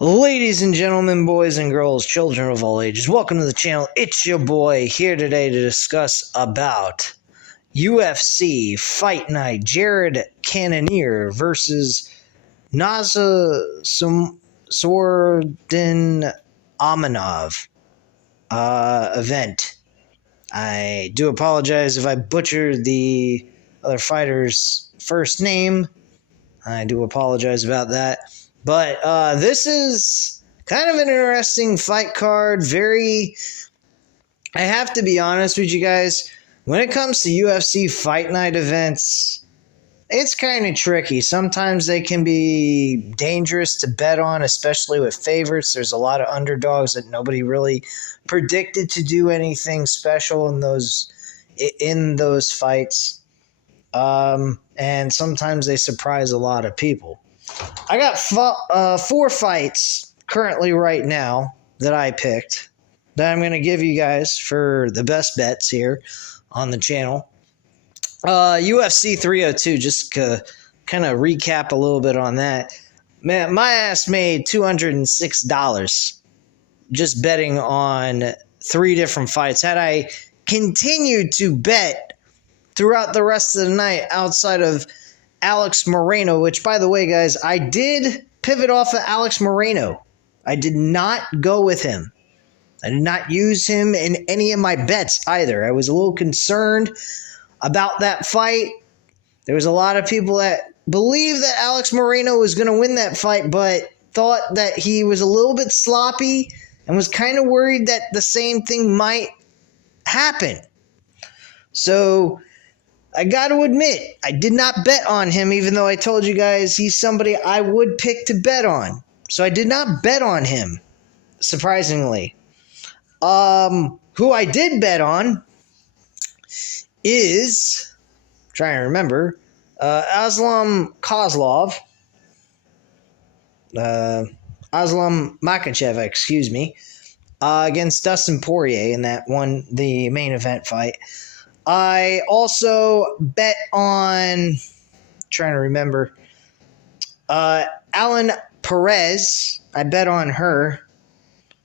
Ladies and gentlemen, boys and girls, children of all ages, welcome to the channel. It's your boy here today to discuss about UFC Fight Night. Jared Cannonier versus Naza Sordin Amanov event. I do apologize if I butchered the other fighter's first name. I do apologize about that. But this is kind of an interesting fight card. I have to be honest with you guys, when it comes to UFC Fight Night events, it's kind of tricky. Sometimes they can be dangerous to bet on, especially with favorites. There's a lot of underdogs that nobody really predicted to do anything special in those fights. And sometimes they surprise a lot of people. I got four fights currently right now that I picked that I'm going to give you guys for the best bets here on the channel. UFC 302, just to kind of recap a little bit on that. Man, my ass made $206 just betting on 3 different fights. Had I continued to bet throughout the rest of the night outside of Alex Moreno, which, by the way, guys, I did pivot off of Alex Moreno. I did not go with him. I did not use him in any of my bets either. I was a little concerned about that fight. There was a lot of people that believed that Alex Moreno was going to win that fight, but thought that he was a little bit sloppy and was kind of worried that the same thing might happen. So I got to admit, I did not bet on him, even though I told you guys he's somebody I would pick to bet on. So I did not bet on him, surprisingly. Who I did bet on is, trying to remember, Aslam Kozlov. Aslam Makachev, excuse me, against Dustin Poirier in that one, the main event fight. I also bet on, trying to remember, Alan Perez. I bet on her.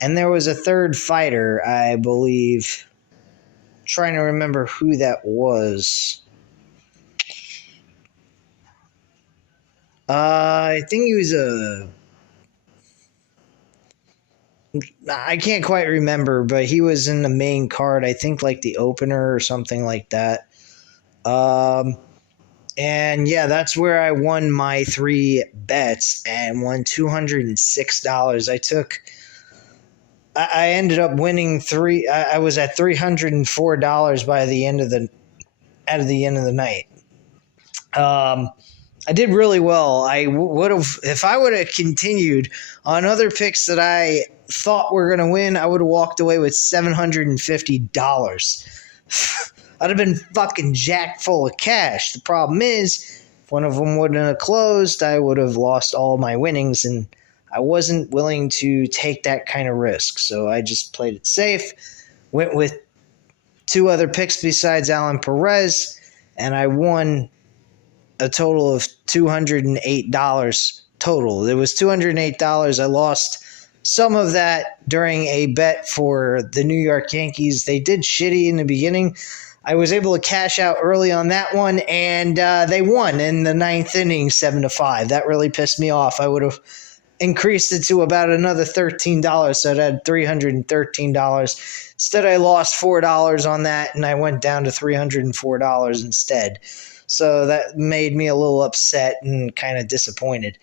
And there was a third fighter, I believe. Trying to remember who that was. I think he was I can't quite remember, but he was in the main card, I think like the opener or something like that. And yeah, that's where I won my 3 bets and won $206. I ended up winning I was at $304 by the end of the night. I did really well. I would have, if I would have continued on other picks that I thought were going to win, I would have walked away with $750. I'd have been fucking jacked full of cash. The problem is, if one of them wouldn't have closed, I would have lost all my winnings, and I wasn't willing to take that kind of risk. So I just played it safe, went with 2 other picks besides Alan Perez, and I won a total of $208 total. It was $208. I lost some of that during a bet for the New York Yankees. They did shitty in the beginning. I was able to cash out early on that one, and they won in the 9th inning, 7-5. That really pissed me off. I would have increased it to about another $13, so I had $313. Instead, I lost $4 on that, and I went down to $304 instead. So that made me a little upset and kind of disappointed.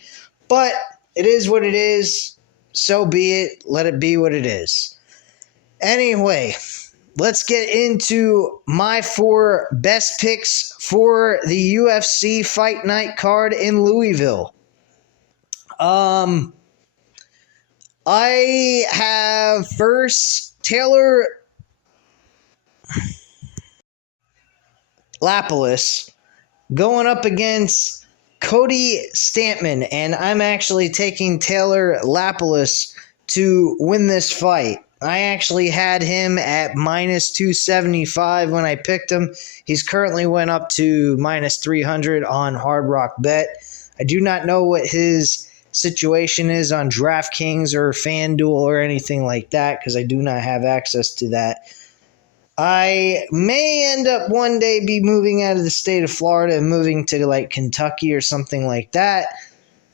But it is what it is. So be it. Let it be what it is. Anyway, let's get into my 4 best picks for the UFC Fight Night card in Louisville. I have first Taylor Lapilus going up against Cody Stampman, and I'm actually taking Taylor Lapilus to win this fight. I actually had him at minus 275 when I picked him. He's currently went up to minus 300 on Hard Rock Bet. I do not know what his situation is on DraftKings or FanDuel or anything like that, because I do not have access to that. I may end up one day be moving out of the state of Florida and moving to like Kentucky or something like that,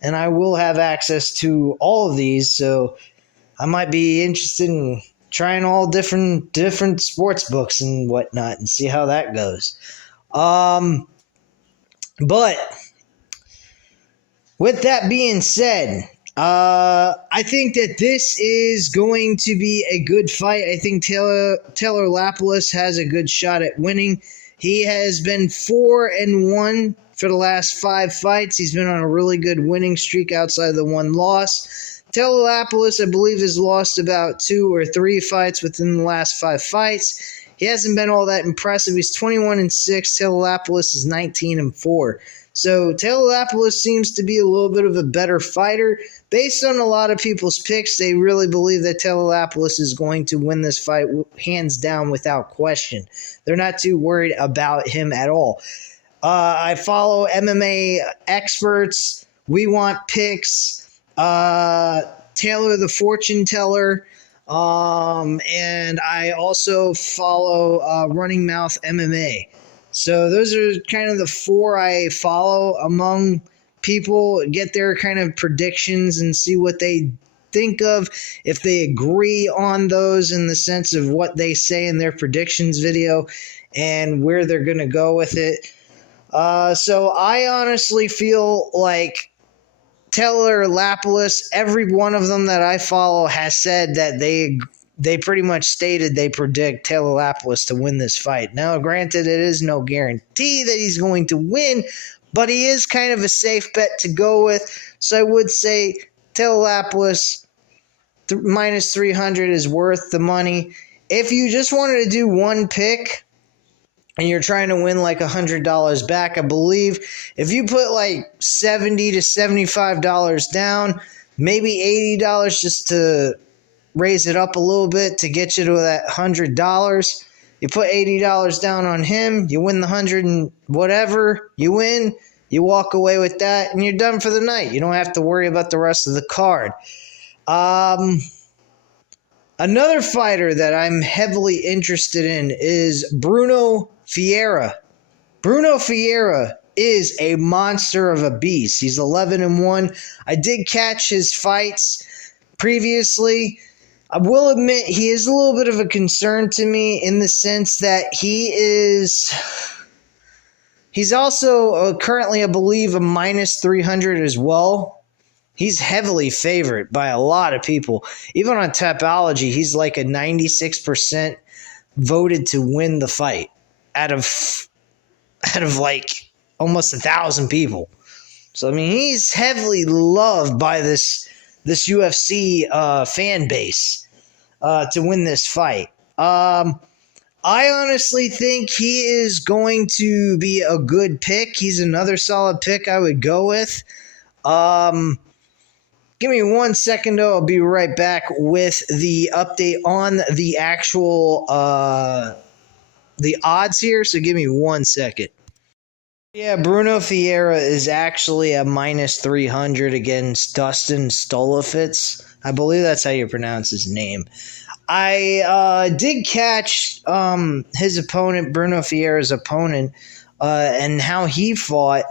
and I will have access to all of these, so I might be interested in trying all different sports books and whatnot and see how that goes. But with that being said, I think that this is going to be a good fight. I think Taylor Lapilus has a good shot at winning. He has been 4-1 for the last 5 fights. He's been on a really good winning streak outside of the one loss. Taylor Lapilus, I believe, has lost about 2 or 3 fights within the last 5 fights. He hasn't been all that impressive. He's 21-6. Taylor Lapilus is 19-4. So Taylor Lapilus seems to be a little bit of a better fighter. Based on a lot of people's picks, they really believe that Taylor Lapilus is going to win this fight hands down without question. They're not too worried about him at all. I follow MMA experts. We Want Picks. Taylor the Fortune Teller. And I also follow Running Mouth MMA. So those are kind of the 4 I follow among people, get their kind of predictions and see what they think of, if they agree on those in the sense of what they say in their predictions video and where they're going to go with it. So I honestly feel like Taylor Lapilus, every one of them that I follow has said that they pretty much stated they predict Taylor Lapilus to win this fight. Now, granted, it is no guarantee that he's going to win, but he is kind of a safe bet to go with. So I would say Taylor Lapilus minus 300 is worth the money. If you just wanted to do one pick and you're trying to win like $100 back, I believe if you put like $70 to $75 down, maybe $80 just to raise it up a little bit to get you to that $100. You put $80 down on him, you win the 100 and whatever, you win, you walk away with that, and you're done for the night. You don't have to worry about the rest of the card. Another fighter that I'm heavily interested in is Bruno Ferreira. Bruno Ferreira is a monster of a beast. He's 11-1. I did catch his fights previously. I will admit he is a little bit of a concern to me in the sense that he's also currently, I believe, a minus 300 as well. He's heavily favored by a lot of people. Even on Tapology, he's like a 96% voted to win the fight out of like almost 1,000 people. So, I mean, he's heavily loved by this UFC fan base to win this fight. I honestly think he is going to be a good pick. He's another solid pick I would go with. Give me 1 second, though. I'll be right back with the update on the actual the odds here. So give me 1 second. Yeah, Bruno Ferreira is actually a minus 300 against Dustin Stolofitz. I believe that's how you pronounce his name. I did catch his opponent, Bruno Ferreira's opponent, and how he fought.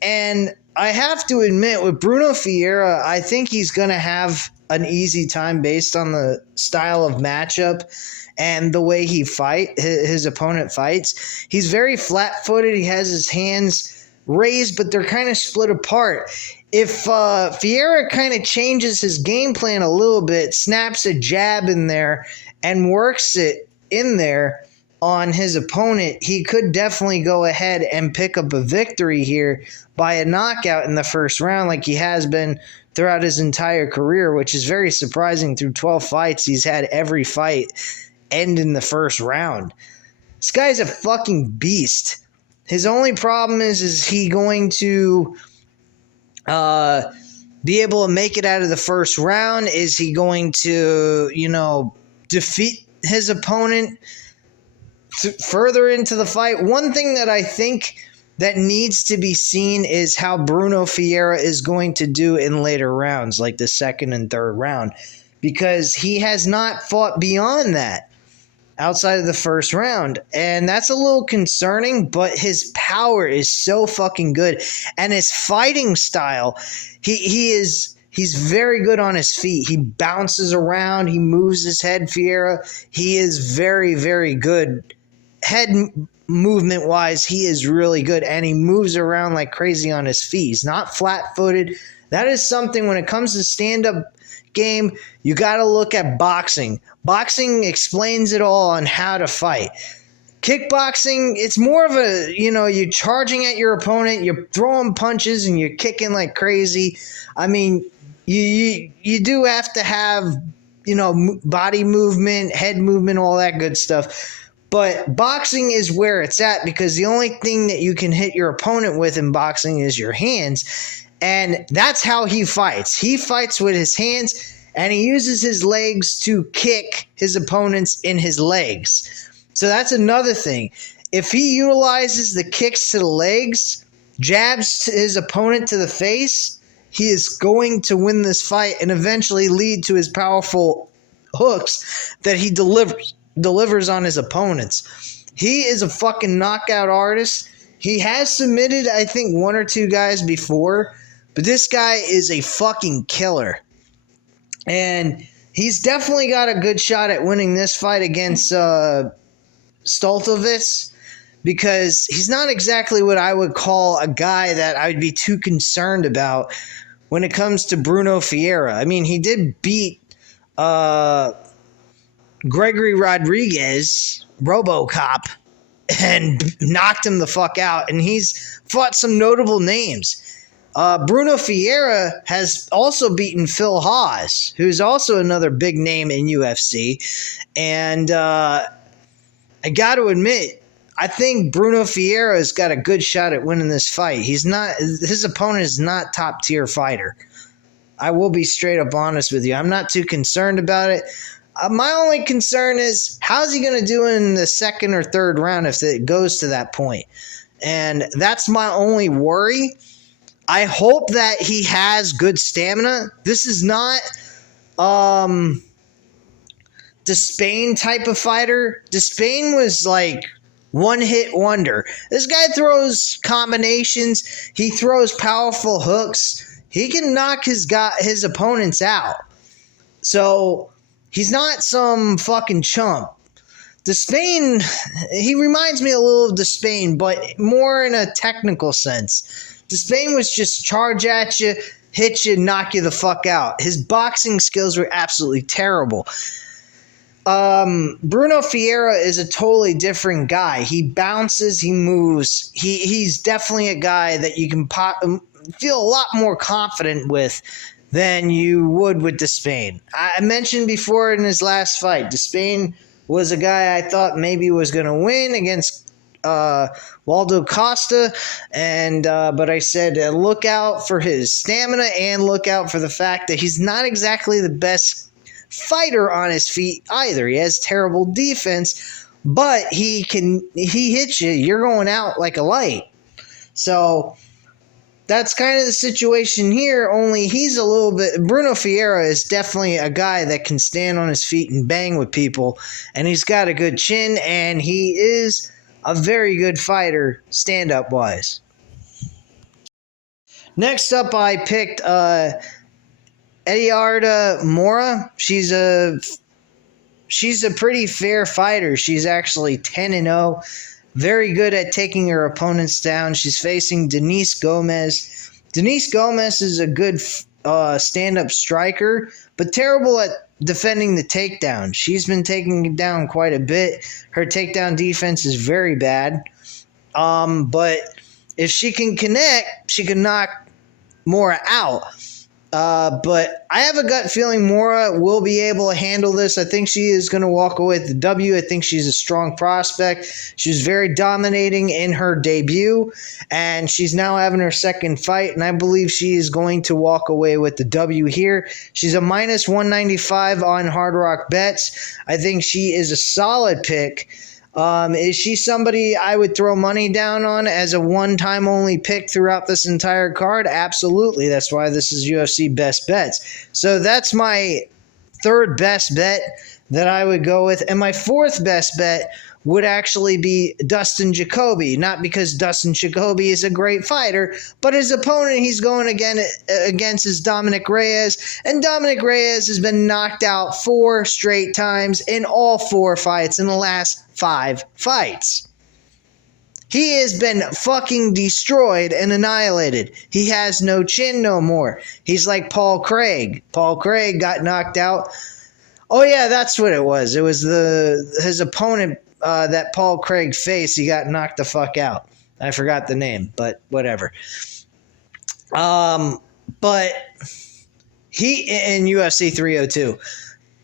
And I have to admit, with Bruno Ferreira, I think he's going to have an easy time based on the style of matchup and the way his opponent fights. He's very flat-footed. He has his hands raised, but they're kind of split apart. If Ferreira kind of changes his game plan a little bit, snaps a jab in there, and works it in there on his opponent, he could definitely go ahead and pick up a victory here by a knockout in the first round like he has been throughout his entire career, which is very surprising. Through 12 fights, he's had every fight end in the first round. This guy's a fucking beast. His only problem is he going to be able to make it out of the first round? Is he going to, defeat his opponent further into the fight? One thing that I think that needs to be seen is how Bruno Ferreira is going to do in later rounds, like the second and third round, because he has not fought beyond that outside of the first round. And that's a little concerning, but his power is so fucking good. And his fighting style, he's very good on his feet. He bounces around. He moves his head, Ferreira. He is very, very good. Head movement wise, he is really good, and he moves around like crazy on his feet. He's not flat-footed. That is something when it comes to stand-up game, you got to look at boxing. Boxing explains it all on how to fight. Kickboxing, it's more of a, you're charging at your opponent, you're throwing punches, and you're kicking like crazy. I mean, you do have to have, body movement, head movement, all that good stuff. But boxing is where it's at, because the only thing that you can hit your opponent with in boxing is your hands. And that's how he fights. He fights with his hands, and he uses his legs to kick his opponents in his legs. So that's another thing. If he utilizes the kicks to the legs, jabs to his opponent to the face, he is going to win this fight and eventually lead to his powerful hooks that he delivers on his opponents. He is a fucking knockout artist. He has submitted, I think, one or two guys before, but this guy is a fucking killer. And he's definitely got a good shot at winning this fight against Stoltovitz, because he's not exactly what I would call a guy that I would be too concerned about when it comes to Bruno Ferreira. I mean, he did beat Gregory Rodriguez, RoboCop, and knocked him the fuck out, and he's fought some notable names. Bruno Ferreira has also beaten Phil Hawes, who's also another big name in UFC, and I got to admit, I think Bruno Ferreira has got a good shot at winning this fight. His opponent is not top tier fighter. I will be straight up honest with you. I'm not too concerned about it. My only concern is, how's he going to do in the second or third round if it goes to that point? And that's my only worry. I hope that he has good stamina. This is not Despain type of fighter. Despain was like one-hit wonder. This guy throws combinations. He throws powerful hooks. He can knock his opponents out. So he's not some fucking chump. Despain, he reminds me a little of Despain, but more in a technical sense. Despain was just charge at you, hit you, knock you the fuck out. His boxing skills were absolutely terrible. Bruno Ferreira is a totally different guy. He bounces, he moves. He's definitely a guy that you can feel a lot more confident with than you would with Despain. I mentioned before in his last fight, Despain was a guy I thought maybe was going to win against Waldo Costa, but I said look out for his stamina and look out for the fact that he's not exactly the best fighter on his feet either. He has terrible defense, but he hits you, you're going out like a light. So that's kind of the situation here, only Bruno Ferreira is definitely a guy that can stand on his feet and bang with people, and he's got a good chin, and he is a very good fighter stand-up wise. Next up, I picked Ediarda Mora. She's a pretty fair fighter. She's actually 10-0. Very good at taking her opponents down. She's facing Denise Gomez. Denise Gomez is a good stand-up striker, but terrible at defending the takedown. She's been taking down quite a bit. Her takedown defense is very bad. But if she can connect, she can knock Mora out. But I have a gut feeling Mora will be able to handle this. I think she is going to walk away with the W. I think she's a strong prospect. She was very dominating in her debut, and she's now having her second fight, and I believe she is going to walk away with the W here. She's a -195 on Hard Rock Bets. I think she is a solid pick. Is she somebody I would throw money down on as a one-time only pick throughout this entire card? Absolutely. That's why this is UFC Best Bets. So that's my third best bet that I would go with. And my fourth best bet would actually be Dustin Jacoby. Not because Dustin Jacoby is a great fighter, but his opponent he's going against is Dominic Reyes. And Dominic Reyes has been knocked out 4 straight times in all 4 fights in the last 5 fights. He has been fucking destroyed and annihilated. He has no chin no more. He's like Paul Craig. Paul Craig got knocked out. Oh yeah, that's what it was. It was his opponent that Paul Craig faced. He got knocked the fuck out. I forgot the name, but whatever. But he in UFC 302.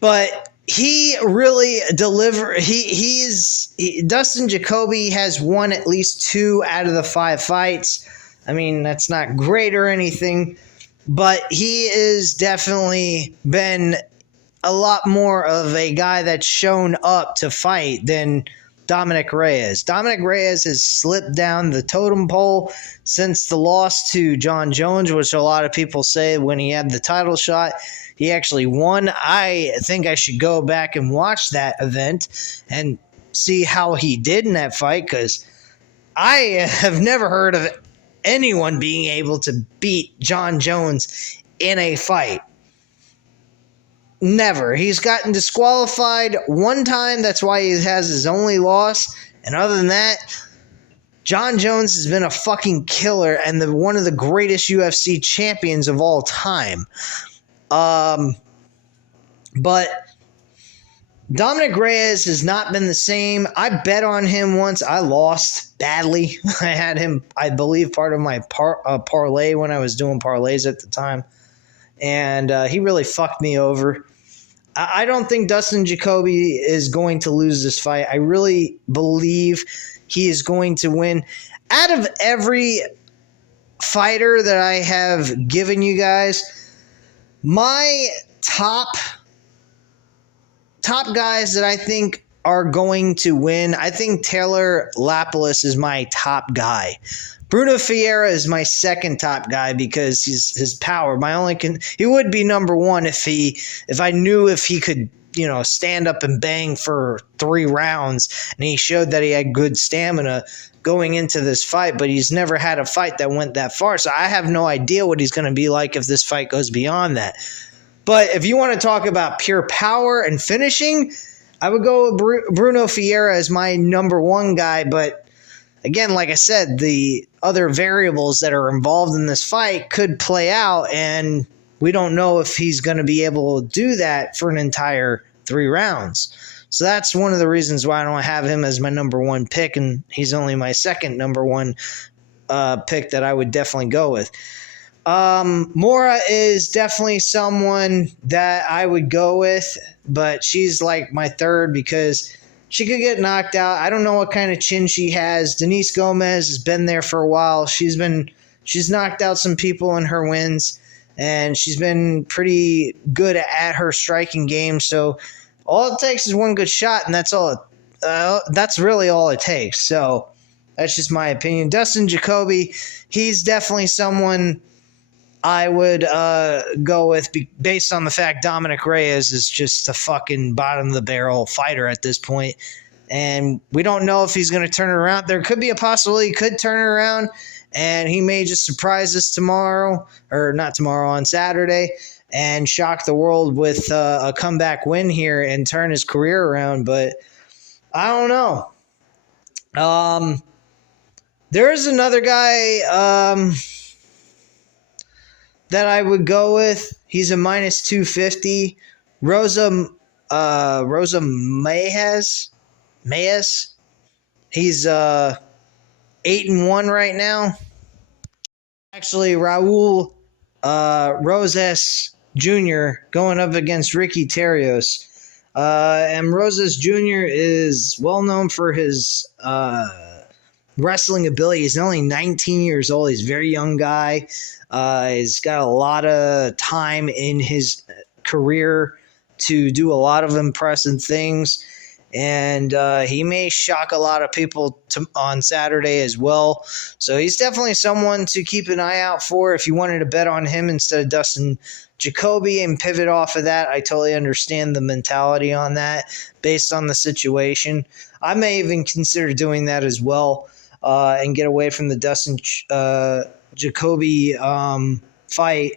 But he really delivered. Dustin Jacoby has won at least 2 out of the 5 fights. I mean, that's not great or anything, but he is definitely been a lot more of a guy that's shown up to fight than Dominic Reyes. Dominic Reyes has slipped down the totem pole since the loss to John Jones, which a lot of people say when he had the title shot, he actually won. I think I should go back and watch that event and see how he did in that fight, because I have never heard of anyone being able to beat John Jones in a fight. Never. He's gotten disqualified 1 time. That's why he has his only loss. And other than that, John Jones has been a fucking killer and one of the greatest UFC champions of all time. But Dominic Reyes has not been the same. I bet on him once. I lost badly. I had him, I believe, part of my parlay when I was doing parlays at the time. And he really fucked me over. I don't think Dustin Jacoby is going to lose this fight. I really believe he is going to win. Out of every fighter that I have given you guys, my top guys that I think are going to win, I think Taylor Lapilus is my top guy. Bruno Ferreira is my second top guy because his power. He would be number 1 if I knew if he could, stand up and bang for 3 rounds, and he showed that he had good stamina going into this fight, but he's never had a fight that went that far. So I have no idea what he's going to be like if this fight goes beyond that. But if you want to talk about pure power and finishing, I would go with Bruno Ferreira as my number 1 guy, but again, like I said, the other variables that are involved in this fight could play out, and we don't know if he's going to be able to do that for an entire 3 rounds. So that's one of the reasons why I don't have him as my number 1 pick, and he's only my second number 1 pick that I would definitely go with. Mora is definitely someone that I would go with, but she's like my third because she could get knocked out. I don't know what kind of chin she has. Denise Gomez has been there for a while. She's knocked out some people in her wins, and she's been pretty good at her striking game. So all it takes is 1 good shot, and that's all. That's really all it takes. So that's just my opinion. Dustin Jacoby, he's definitely someone I would go with based on the fact Dominic Reyes is just a fucking bottom-of-the-barrel fighter at this point. And we don't know if he's going to turn it around. There could be a possibility he could turn it around, and he may just surprise us tomorrow, or not tomorrow, on Saturday, and shock the world with a comeback win here and turn his career around. But I don't know. There is another guy that I would go with. He's a minus 250. Rosa Mayes. He's 8-1 right now. Actually, Raul Rosas Jr. going up against Ricky Terrios. And Rosas Jr. is well known for his wrestling ability. He's only 19 years old. He's a very young guy. He's got a lot of time in his career to do a lot of impressive things. and he may shock a lot of people on Saturday as well. So he's definitely someone to keep an eye out for if you wanted to bet on him instead of Dustin Jacoby and pivot off of that. I totally understand the mentality on that based on the situation. I may even consider doing that as well and get away from the Dustin Jacoby fight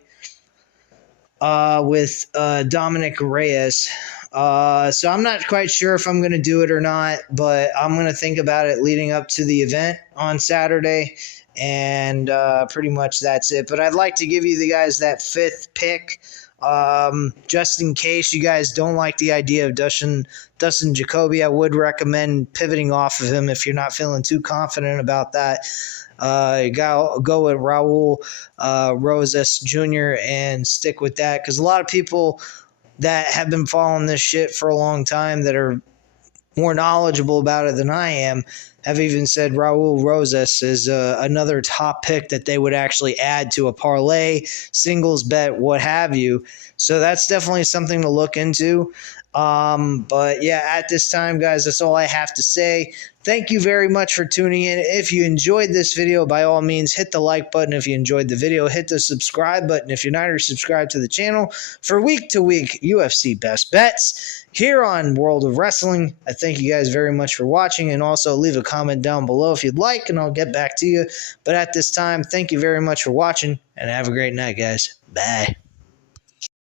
with Dominic Reyes. So I'm not quite sure if I'm going to do it or not, but I'm going to think about it leading up to the event on Saturday, and pretty much that's it. But I'd like to give you guys that fifth pick, just in case you guys don't like the idea of Dustin Jacoby. I would recommend pivoting off of him if you're not feeling too confident about that. You go with Raul Rosas Jr. and stick with that, because a lot of people that have been following this shit for a long time that are more knowledgeable about it than I am have even said Raul Rosas is another top pick that they would actually add to a parlay, singles bet, what have you. So that's definitely something to look into. But yeah, at this time, guys, that's all I have to say. Thank you very much for tuning in. If you enjoyed this video, by all means, hit the like button. If you enjoyed the video, hit the subscribe button. If you're not already subscribed to the channel for week-to-week UFC best bets here on World of Wrestling. I thank you guys very much for watching, and also leave a comment down below if you'd like, and I'll get back to you. But at this time, thank you very much for watching, and have a great night, guys. Bye.